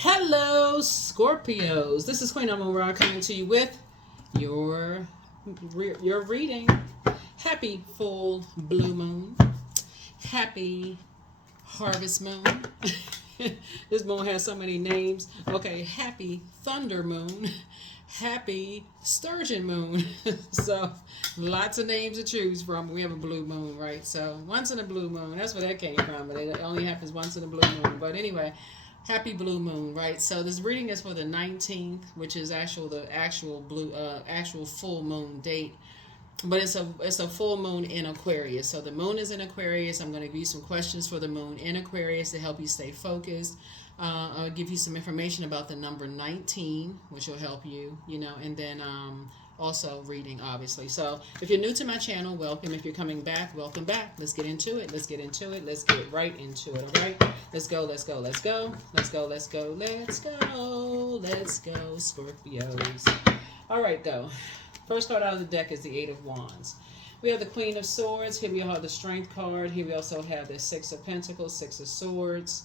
Hello, Scorpios. This is Queen Amun Ra coming to you with your your reading. Happy full blue moon. Happy harvest moon. This moon has so many names. Okay, happy thunder moon. Happy sturgeon moon. So lots of names to choose from. We have a blue moon, right? So once in a blue moon. That's where that came from. But it only happens once in a blue moon. But anyway, happy blue moon, right? So this reading is for the 19th, which is the actual full moon date. But it's a full moon in Aquarius. So the moon is in Aquarius. I'm going to give you some questions for the moon in Aquarius to help you stay focused. I'll give you some information about the number 19, which will help you, and then also reading, obviously. So if you're new to my channel, welcome. If you're coming back, welcome back. Let's get into it. Let's get right into it, all right? Let's go, let's go, let's go. Let's go, let's go, let's go. Let's go, Scorpios. All right, go. First card out of the deck is the Eight of Wands. We have the Queen of Swords. Here we have the Strength card. Here we also have the Six of Pentacles, Six of Swords.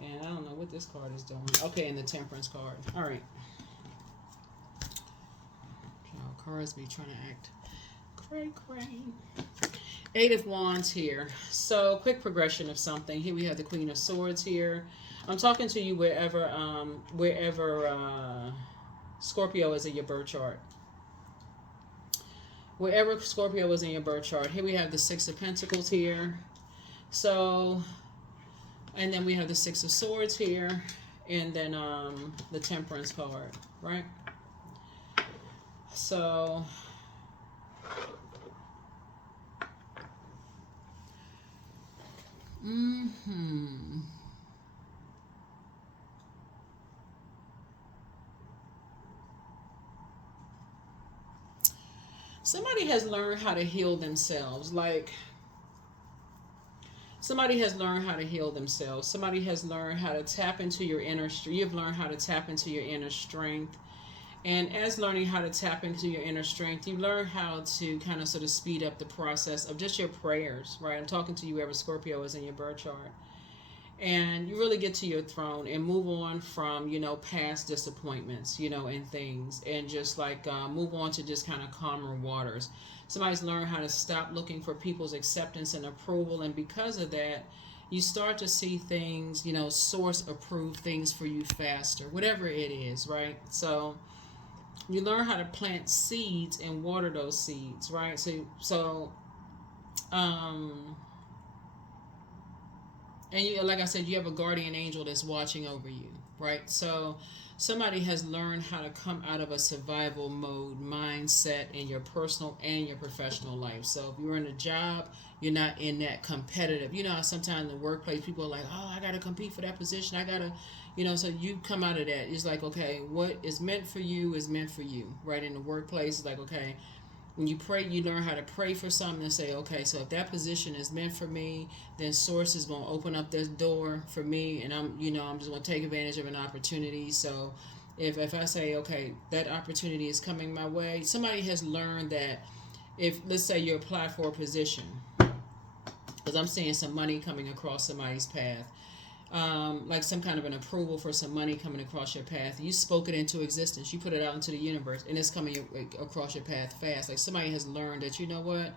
And I don't know what this card is doing. Okay, and the Temperance card. All right. Cards be trying to act cray. Eight of Wands here. So, quick progression of something. Here we have the Queen of Swords here. I'm talking to you wherever Scorpio is in your birth chart. Wherever Scorpio is in your birth chart. Here we have the Six of Pentacles here. So, and then we have the Six of Swords here. And then the Temperance card, right? So, somebody has learned how to heal themselves. Somebody has learned how to heal themselves. Somebody has learned how to tap into your inner strength. You've learned how to tap into your inner strength. And as learning how to tap into your inner strength, you learn how to kind of sort of speed up the process of just your prayers, right? I'm talking to you whoever Scorpio is in your birth chart. And you really get to your throne and move on from, past disappointments, and things. And just move on to just kind of calmer waters. Somebody's learned how to stop looking for people's acceptance and approval. And because of that, you start to see things, source approve things for you faster, whatever it is, right? So you learn how to plant seeds and water those seeds, right? And you, like I said, you have a guardian angel that's watching over you, right? So somebody has learned how to come out of a survival mode mindset in your personal and your professional life. So if you're in a job, you're not in that competitive. You know how sometimes in the workplace people are like, oh, I got to compete for that position. I got to, so you come out of that. It's like, okay, what is meant for you is meant for you, right? In the workplace, it's like, okay, when you pray, you learn how to pray for something and say, okay, so if that position is meant for me, then source is going to open up this door for me, and I'm just going to take advantage of an opportunity. So if I say, okay, that opportunity is coming my way, somebody has learned that if, let's say you apply for a position, because I'm seeing some money coming across somebody's path, like some kind of an approval for some money coming across your path. You spoke it into existence. You put it out into the universe, and it's coming across your path fast. Like somebody has learned that, you know what?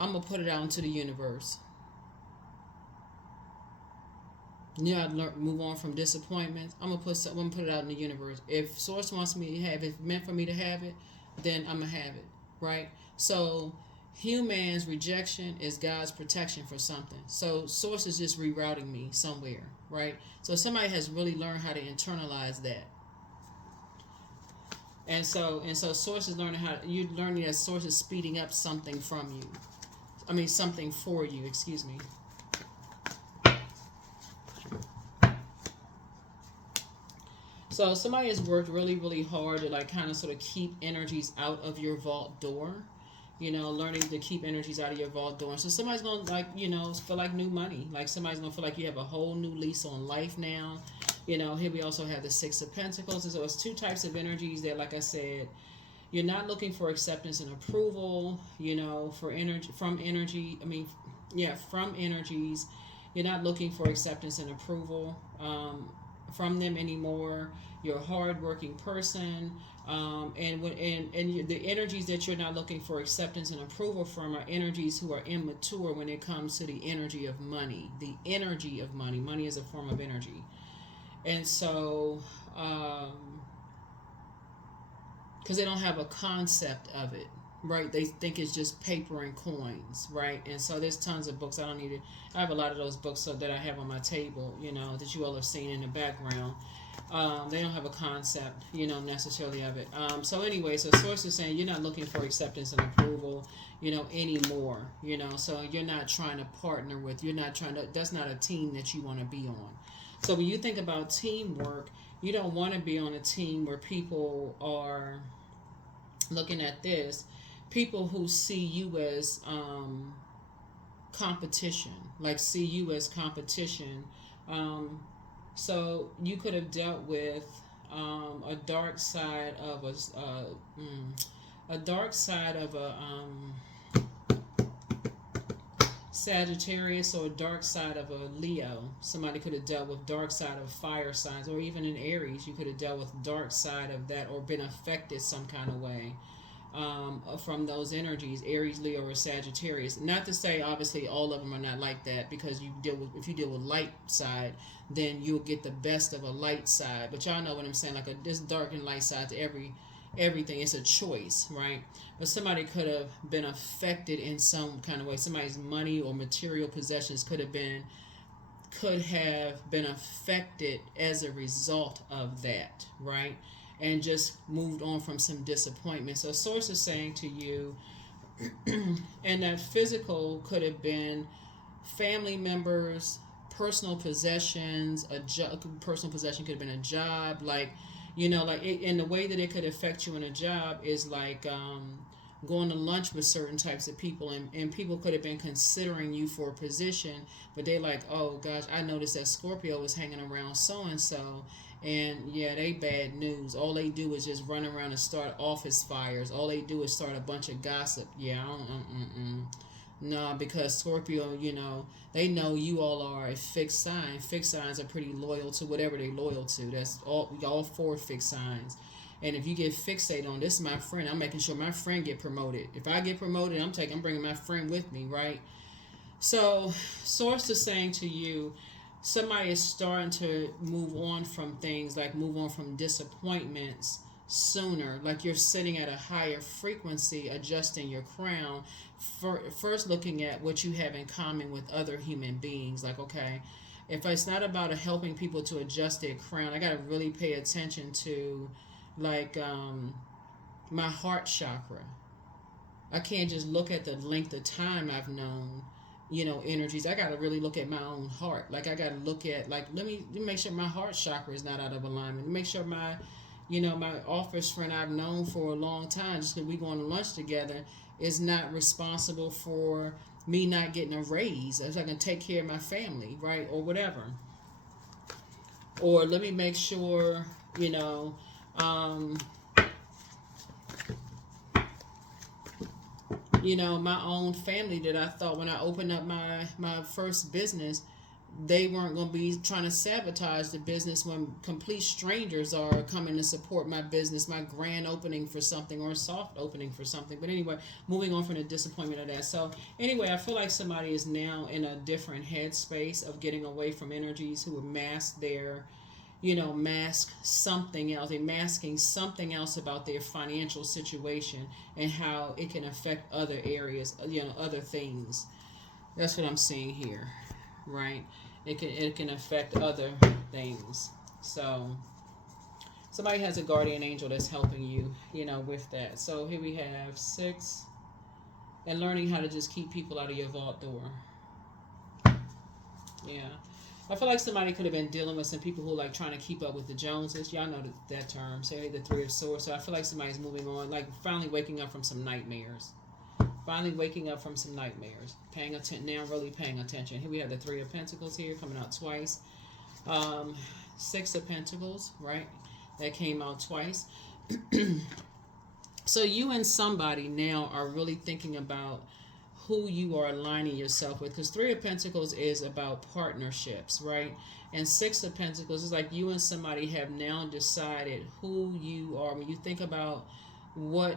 I'm gonna put it out into the universe. Move on from disappointments. I'm gonna put it out in the universe. If Source wants me to have it, if it's meant for me to have it, then I'm gonna have it, right? So human's rejection is God's protection for something. So Source is just rerouting me somewhere, right? So somebody has really learned how to internalize that. And so Source is you're learning that Source is speeding up something from you. Something for you, excuse me. So somebody has worked really, really hard to kind of sort of keep energies out of your vault door. Learning to keep energies out of your vault door. So somebody's going to feel like new money. Like somebody's going to feel like you have a whole new lease on life now. Here we also have the Six of Pentacles. And so it's two types of energies that, like I said, you're not looking for acceptance and approval, from energies. You're not looking for acceptance and approval from them anymore. You're a hardworking person, and the energies that you're not looking for acceptance and approval from are energies who are immature when it comes to the energy of money. The energy of money. Money is a form of energy, and so because they don't have a concept of it, right? They think it's just paper and coins, right? And so there's tons of books. I don't need it. I have a lot of those books so that I have on my table, that you all have seen in the background. They don't have a concept, necessarily of it. So anyway, so source is saying you're not looking for acceptance and approval, anymore, so you're not trying to partner with, that's not a team that you want to be on. So when you think about teamwork, you don't want to be on a team where people are looking at this, people who see you as competition, like see you as competition. So you could have dealt with a dark side of a dark side of a Sagittarius, or a dark side of a Leo. Somebody could have dealt with dark side of fire signs, or even in Aries, you could have dealt with dark side of that, or been affected some kind of way from those energies, Aries, Leo, or Sagittarius. Not to say obviously all of them are not like that, because if you deal with light side, then you'll get the best of a light side. But y'all know what I'm saying, like this dark and light side to everything. It's a choice, right? But somebody could have been affected in some kind of way. Somebody's money or material possessions could have been affected as a result of that, right? And just moved on from some disappointment. So source is saying to you, and that physical could have been family members, personal possessions, personal possession could have been a job, like in the way that it could affect you in a job is like going to lunch with certain types of people, and people could have been considering you for a position, but they're like, oh gosh, I noticed that Scorpio was hanging around so and so, and yeah, they bad news. All they do is just run around and start office fires. All they do is start a bunch of gossip. Yeah, no, because Scorpio, they know you all are a fixed sign. Fixed signs are pretty loyal to whatever they're loyal to. That's all four fixed signs. And if you get fixated on, this is my friend, I'm making sure my friend get promoted. If I get promoted, I'm bringing my friend with me, right? So source is saying to you, somebody is starting to move on from things, like move on from disappointments sooner, like you're sitting at a higher frequency, adjusting your crown, first looking at what you have in common with other human beings. Like, okay, if it's not about helping people to adjust their crown, I got to really pay attention to like my heart chakra. I can't just look at the length of time I've known energies. I got to really look at my own heart. Like I got to look at, like, let me make sure my heart chakra is not out of alignment. Make sure my my office friend I've known for a long time, just because we going to lunch together, is not responsible for me not getting a raise, as I can take care of my family, right, or whatever. Or let me make sure my own family, that I thought when I opened up my first business, they weren't going to be trying to sabotage the business when complete strangers are coming to support my business, my grand opening for something, or a soft opening for something. But anyway, moving on from the disappointment of that. So anyway, I feel like somebody is now in a different headspace of getting away from energies who would mask their, mask something else. They're masking something else about their financial situation and how it can affect other areas, other things. That's what I'm seeing here, right? It can affect other things. So somebody has a guardian angel that's helping you, with that. So here we have 6, and learning how to just keep people out of your vault door. Yeah. I feel like somebody could have been dealing with some people who like trying to keep up with the Joneses. Y'all know that term. Say the 3 of Swords. So I feel like somebody's moving on, like finally waking up from some nightmares. Finally waking up from some nightmares. Paying attention now, really paying attention. Here we have the 3 of Pentacles here coming out twice. 6 of Pentacles, right? That came out twice. So you and somebody now are really thinking about who you are aligning yourself with, because Three of Pentacles is about partnerships, right? And Six of Pentacles is like you and somebody have now decided who you are. When you think about what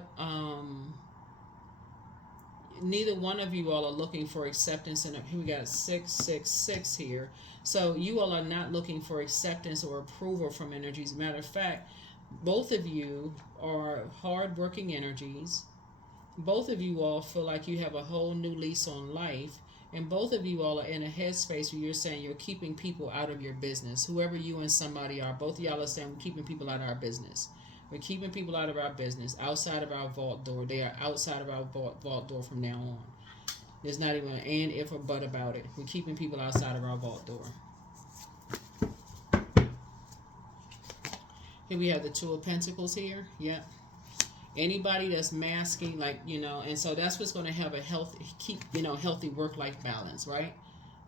neither one of you all are looking for acceptance, and here we got 666 here. So you all are not looking for acceptance or approval from energies. Matter of fact, both of you are hard-working energies. Both of you all feel like you have a whole new lease on life, and both of you all are in a headspace where you're saying you're keeping people out of your business. Whoever you and somebody are, both of y'all are saying we're keeping people out of our business. We're keeping people out of our business, outside of our vault door. They are outside of our vault door from now on. There's not even an and, if, or but about it. We're keeping people outside of our vault door. Here we have the Two of Pentacles here. Yep. Anybody that's masking, like, and so that's what's going to have a healthy work-life balance, right?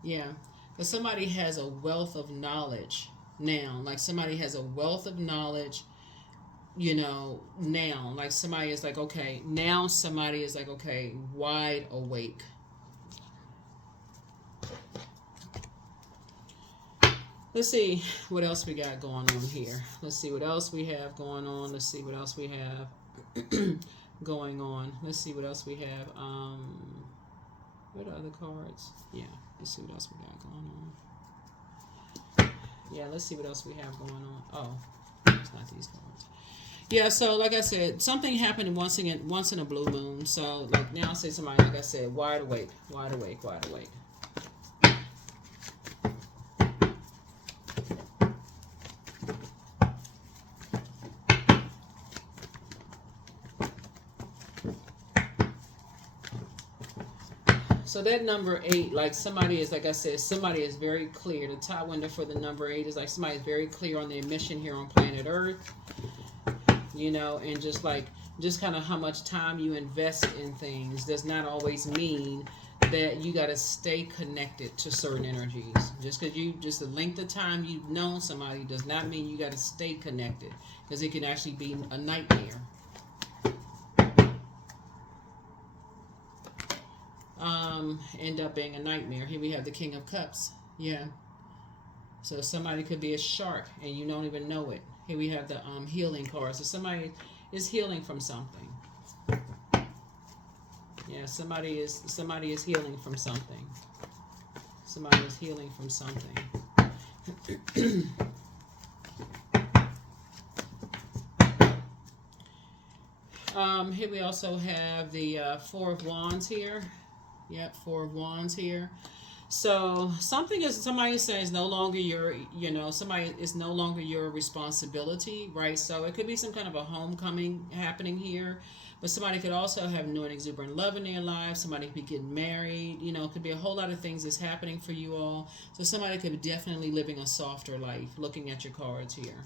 Yeah. But somebody has a wealth of knowledge now. Like somebody has a wealth of knowledge, now. Like somebody is like, okay, now somebody is like, okay, wide awake. Let's see what else we got going on here. Let's see what else we have going on. Let's see what else we have going on. Let's see what else we have. What are other cards? Yeah, let's see what else we got going on. Yeah, let's see what else we have going on. Oh, it's not these cards. Yeah, so like I said, something happened once in a blue moon. So like now, say somebody, like I said, wide awake, wide awake, wide awake. So that number 8, like somebody is, like I said, somebody is very clear. The top window for the number 8 is like somebody is very clear on their mission here on planet Earth. And just kind of how much time you invest in things does not always mean that you got to stay connected to certain energies. Just because just the length of time you've known somebody does not mean you got to stay connected, because it can actually be a nightmare. End up being a nightmare. Here we have the King of Cups. Yeah. So somebody could be a shark and you don't even know it. Here we have the healing card. So somebody is healing from something. Yeah, somebody is healing from something. Somebody is healing from something. Here we also have the Four of Wands here. Yep, Four of Wands here. So somebody is saying is no longer somebody is no longer your responsibility, right? So it could be some kind of a homecoming happening here, but somebody could also have new and exuberant love in their lives. Somebody could be getting married. It could be a whole lot of things that's happening for you all. So somebody could be definitely living a softer life. Looking at your cards here,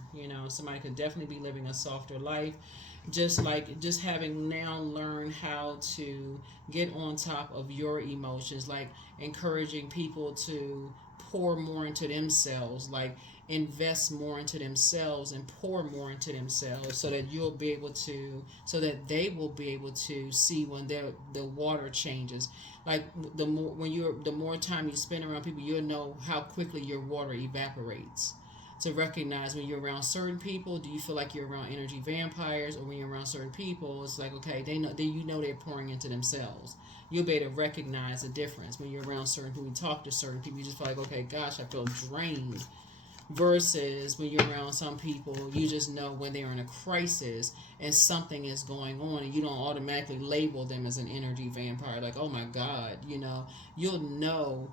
somebody could definitely be living a softer life. Just having now learned how to get on top of your emotions, like encouraging people to pour more into themselves, like invest more into themselves and pour more into themselves, so that they will be able to see when the water changes. Like the more time you spend around people, you'll know how quickly your water evaporates. To recognize when you're around certain people, do you feel like you're around energy vampires, or when you're around certain people, it's like, okay, they're pouring into themselves. You'll be able to recognize the difference when you're around certain people. You talk to certain people, you just feel like, okay, gosh, I feel drained. Versus when you're around some people, you just know when they're in a crisis and something is going on, and you don't automatically label them as an energy vampire. Like, oh my God, you'll know.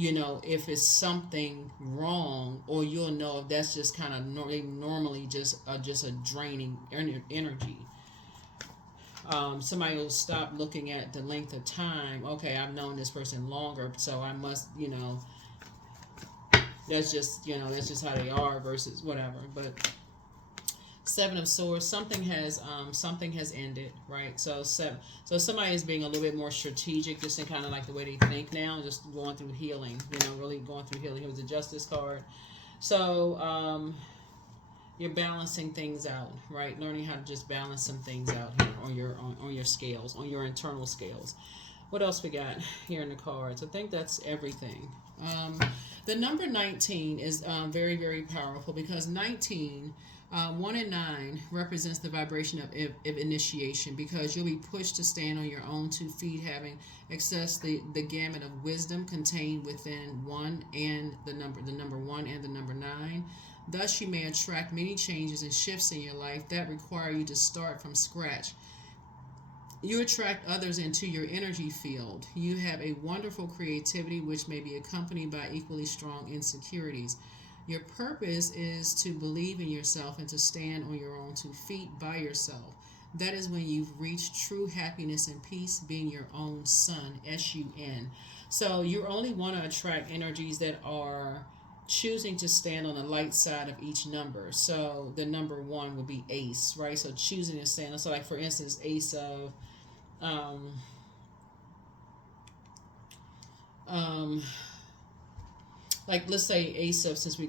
If it's something wrong, or you'll know if that's just kind of normally just a draining energy. Somebody will stop looking at the length of time. Okay, I've known this person longer, so I must, that's just how they are, versus whatever. But Seven of Swords, something has ended, right? So somebody is being a little bit more strategic, just in kind of like the way they think now, just going through healing, really going through healing. Here was the Justice card. So you're balancing things out, right? Learning how to just balance some things out here on your scales, on your internal scales. What else we got here in the cards? I think that's everything. The number 19 is very, very powerful because 19, 1 and 9 represents the vibration of initiation, because you'll be pushed to stand on your own 2 feet, having accessed the gamut of wisdom contained within one and the number 1 and the number 9. Thus, you may attract many changes and shifts in your life that require you to start from scratch. You attract others into your energy field. You have a wonderful creativity, which may be accompanied by equally strong insecurities. Your purpose is to believe in yourself and to stand on your own 2 feet by yourself. That is when you've reached true happiness and peace, being your own sun, S-U-N. So you only want to attract energies that are choosing to stand on the light side of each number. So the number 1 would be ace, right? So choosing to stand. So like for instance, ace of um, um, like let's say ace of, since we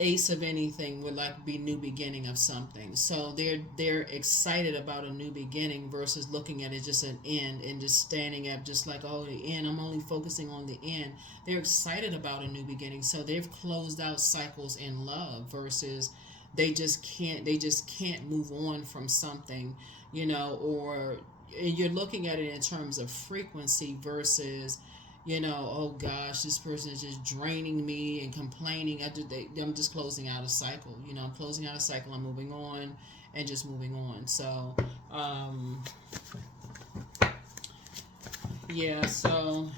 ace of anything would like be new beginning of something. So they're excited about a new beginning versus looking at it just an end and just standing up just like, oh, the end, I'm only focusing on the end. They're excited about a new beginning, so they've closed out cycles in love versus they just can't move on from something, or you're looking at it in terms of frequency versus, oh gosh, this person is just draining me and complaining. I'm just closing out a cycle. I'm closing out a cycle. I'm moving on and just moving on. So, yeah. So,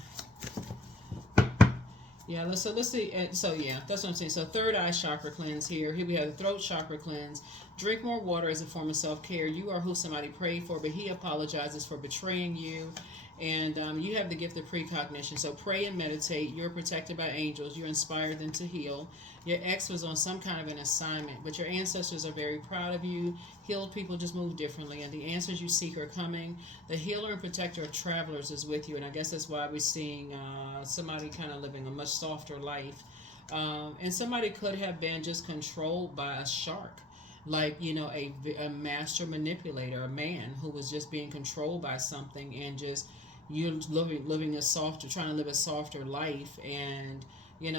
yeah. Let's see. So yeah, that's what I'm saying. So third eye chakra cleanse here. Here we have the throat chakra cleanse. Drink more water as a form of self-care. You are who somebody prayed for, but he apologizes for betraying you. And you have the gift of precognition. So pray and meditate. You're protected by angels. You inspired them to heal. Your ex was on some kind of an assignment, but your ancestors are very proud of you. Healed people just move differently, and the answers you seek are coming. The healer and protector of travelers is with you, and I guess that's why we're seeing somebody kind of living a much softer life. And somebody could have been just controlled by a shark, like a master manipulator, a man who was just being controlled by something, and just you living a softer, trying to live a softer life, and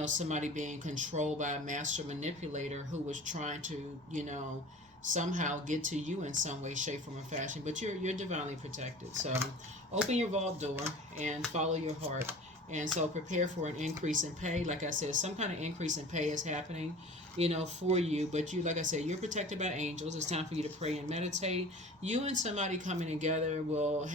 somebody being controlled by a master manipulator who was trying to somehow get to you in some way, shape, form, or fashion. But you're divinely protected. So open your vault door and follow your heart. And so prepare for an increase in pay. Like I said, some kind of increase in pay is happening, for you. But you, like I said, you're protected by angels. It's time for you to pray and meditate. You and somebody coming together will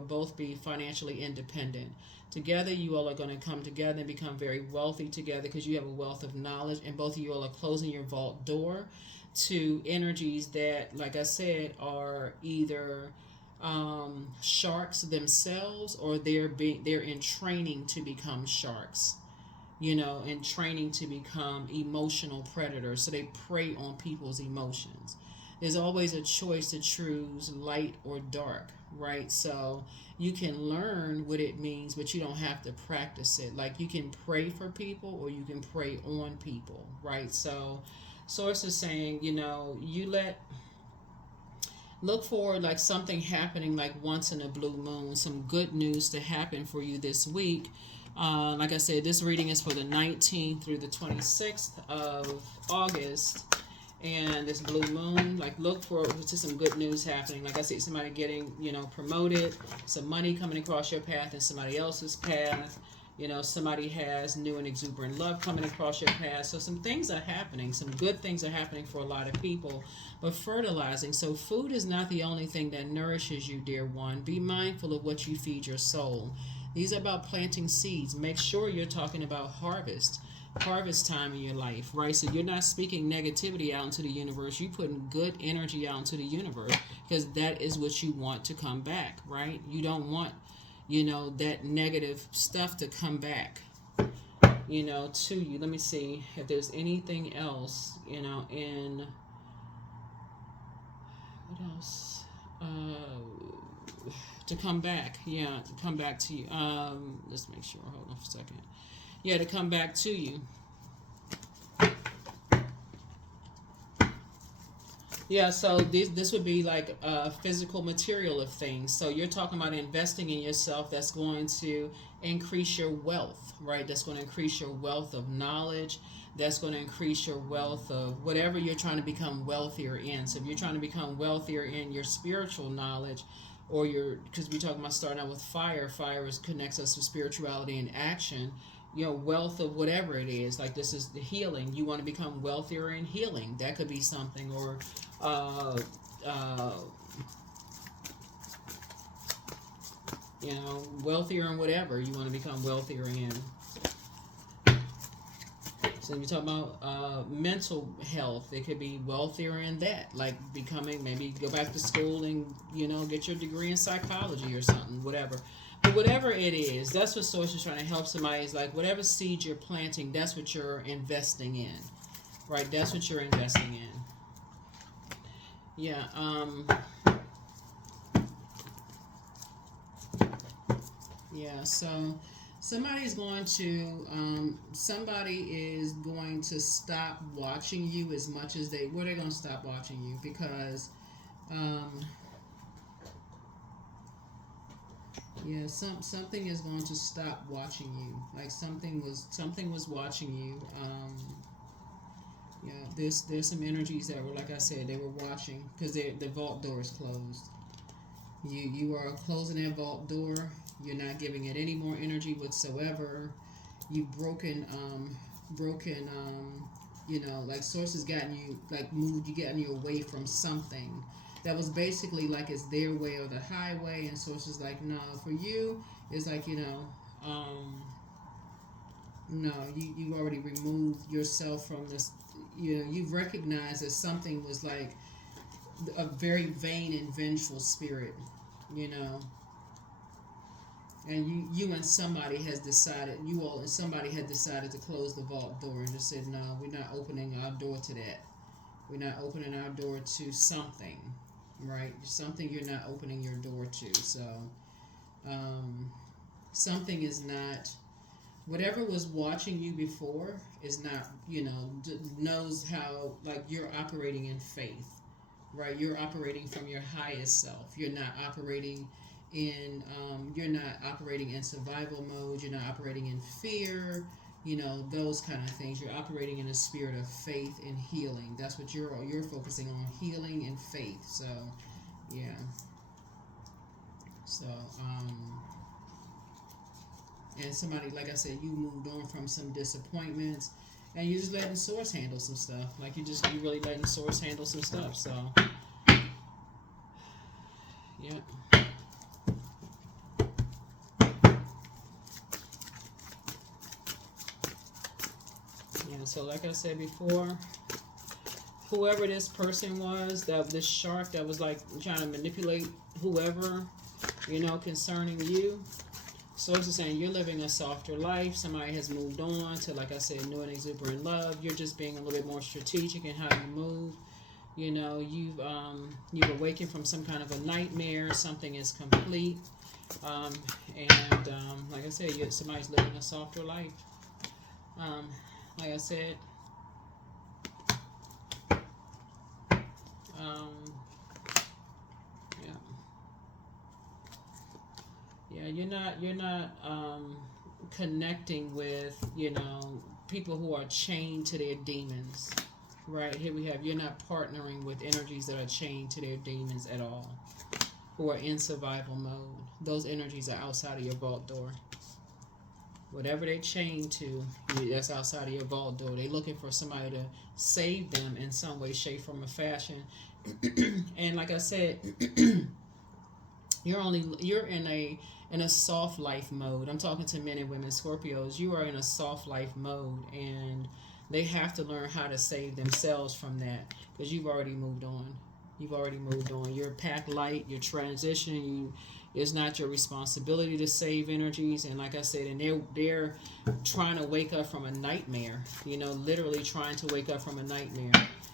both be financially independent. Together, you all are going to come together and become very wealthy together because you have a wealth of knowledge, and both of you all are closing your vault door to energies that, like I said, are either sharks themselves, or they're in training to become sharks, and training to become emotional predators. So they prey on people's emotions. There's always a choice to choose light or dark, right? So you can learn what it means, but you don't have to practice it. Like you can pray for people or you can pray on people, right? So Source is saying, look for like something happening like once in a blue moon, some good news to happen for you this week. Like I said, this reading is for the 19th through the 26th of August. And this blue moon, like look for to some good news happening. Like I said, somebody getting, promoted, some money coming across your path and somebody else's path. Somebody has new and exuberant love coming across your path. So some things are happening. Some good things are happening for a lot of people. But fertilizing. So food is not the only thing that nourishes you, dear one. Be mindful of what you feed your soul. These are about planting seeds. Make sure you're talking about harvest time in your life, right? So you're not speaking negativity out into the universe. You're putting good energy out into the universe because that is what you want to come back, right? You don't want that negative stuff to come back, to you. Let me see if there's anything else, in what else, to come back. Yeah, to come back to you. Let's make sure. Hold on for a second. Yeah, to come back to you. Yeah, so this would be like physical material of things. So you're talking about investing in yourself. That's going to increase your wealth, right? That's going to increase your wealth of knowledge. That's going to increase your wealth of whatever you're trying to become wealthier in. So if you're trying to become wealthier in your spiritual knowledge, or your, because we're talking about starting out with fire. Fire connects us to spirituality and action. You know, wealth of whatever it is. Like this is the healing. You want to become wealthier in healing. That could be something, or uh, uh, you know, wealthier in whatever you want to become wealthier in. So we talk about mental health. It could be wealthier in that, like becoming, maybe go back to school and, you know, get your degree in psychology or something, whatever. But whatever it is, that's what Source is trying to help somebody. Is like whatever seed you're planting, that's what you're investing in, right? That's what you're investing in. Yeah. Yeah. So somebody is going to stop watching you as much as they. Well, they're going to stop watching you because. Um, Yeah, something is going to stop watching you. Like something was watching you. Yeah, there's some energies that were, like I said, they were watching because the vault door is closed. You are closing that vault door. You're not giving it any more energy whatsoever. You've broken. You know, like Source has gotten you, like moved you, gotten you away from something that was basically like it's their way or the highway, and Source is like, no, for you, it's like, you know, no, you already removed yourself from this. You know, you've recognized that something was like a very vain and vengeful spirit, you know, and you and somebody has decided, you all and somebody had decided to close the vault door and just said, no, we're not opening our door to that. We're not opening our door to something, right? Something you're not opening your door to. So something is not, whatever was watching you before is not, you know, knows how, like, you're operating in faith, right? You're operating from your highest self. You're not operating in survival mode. You're not operating in fear, you know, those kind of things. You're operating in a spirit of faith and healing. That's what you're focusing on, healing and faith. So yeah. So and somebody, like I said, you moved on from some disappointments, and you're just letting Source handle some stuff. Like you really letting Source handle some stuff. So yeah. Yeah, so like I said before, whoever this person was, that this shark that was like trying to manipulate whoever, you know, concerning you. So it's just saying you're living a softer life. Somebody has moved on to, like I said, new and exuberant love. You're just being a little bit more strategic in how you move. You know, you've awakened from some kind of a nightmare. Something is complete, and like I said, somebody's living a softer life. Like I said, yeah, yeah. You're not connecting with, you know, people who are chained to their demons. Right here we have, you're not partnering with energies that are chained to their demons at all, who are in survival mode. Those energies are outside of your vault door. Whatever they chain to, that's outside of your vault door. They're looking for somebody to save them in some way, shape, form, or fashion. And like I said, you're in a soft life mode. I'm talking to men and women, Scorpios. You are in a soft life mode, and they have to learn how to save themselves from that, because you've already moved on. You've already moved on. You're pack light. You're transitioning. It's not your responsibility to save energies. And like I said, and they're trying to wake up from a nightmare. You know, literally trying to wake up from a nightmare.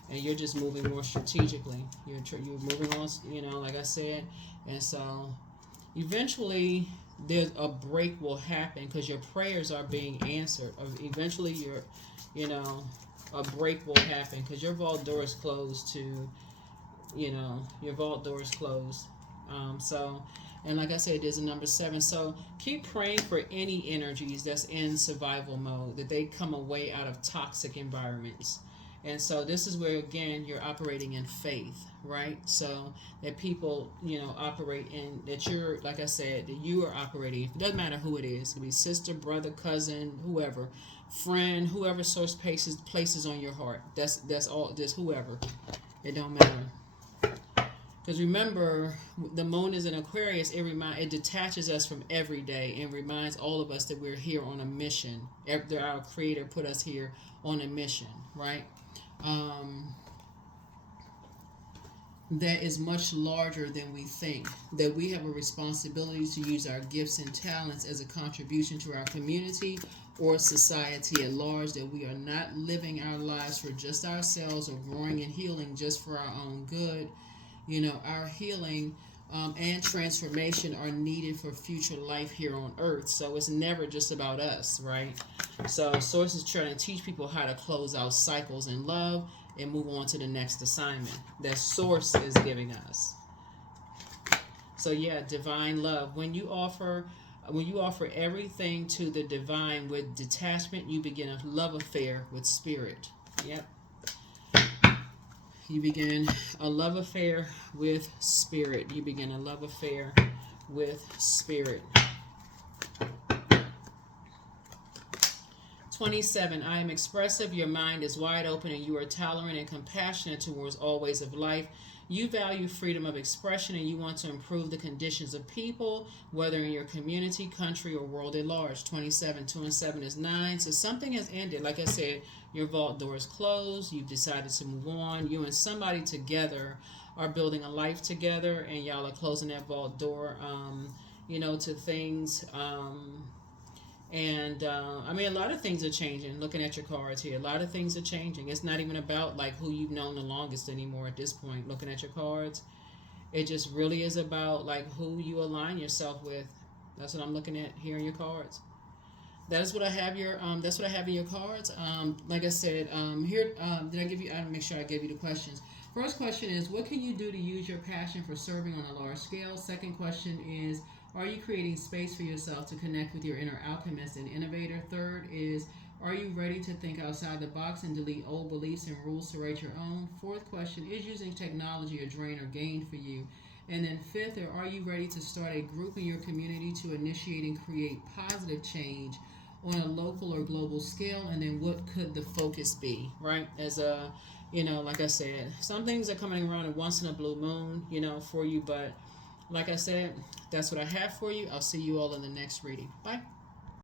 And you're just moving more strategically. You're moving on. You know, like I said, and so eventually there's a break will happen because your prayers are being answered. Eventually, you know, a break will happen because your vault door is closed to you know, your vault door is closed. So, and like I said, there's a number 7. So keep praying for any energies that's in survival mode, that they come away out of toxic environments. And so this is where, again, you're operating in faith, right? So that people, you know, operate in, that you're, like I said, that you are operating. It doesn't matter who it is. It could be sister, brother, cousin, whoever, friend, whoever source places on your heart. That's all, just whoever. It don't matter. Because remember, the moon is in Aquarius. It detaches us from every day and reminds all of us that we're here on a mission. Our Creator put us here on a mission, right? That is much larger than we think. That we have a responsibility to use our gifts and talents as a contribution to our community or society at large. That we are not living our lives for just ourselves or growing and healing just for our own good. You know, our healing and transformation are needed for future life here on earth. So it's never just about us, right? So Source is trying to teach people how to close out cycles in love and move on to the next assignment that Source is giving us. So yeah, divine love. When you offer everything to the divine with detachment, you begin a love affair with spirit. Yep. You begin a love affair with spirit. You begin a love affair with spirit. 27. I am expressive. Your mind is wide open and you are tolerant and compassionate towards all ways of life. You value freedom of expression and you want to improve the conditions of people, whether in your community, country, or world at large. 27. 2 and 7 is 9. So something has ended. Like I said, your vault door is closed. You've decided to move on. You and somebody together are building a life together, and y'all are closing that vault door, you know, to things. I mean, a lot of things are changing. Looking at your cards here, a lot of things are changing. It's not even about like who you've known the longest anymore at this point. Looking at your cards, it just really is about like who you align yourself with. That's what I'm looking at here in your cards. That is what I have your. That's what I have in your cards. Like I said, here. Did I give you? I make sure I gave you the questions. First question is, what can you do to use your passion for serving on a large scale? Second question is, are you creating space for yourself to connect with your inner alchemist and innovator? Third is, are you ready to think outside the box and delete old beliefs and rules to write your own? Fourth question, is using technology a drain or gain for you? And then fifth, are you ready to start a group in your community to initiate and create positive change on a local or global scale? And then what could the focus be, right? As a, you know, like I said, some things are coming around at once in a blue moon, you know, for you. But like I said, that's what I have for you. I'll see you all in the next reading. Bye.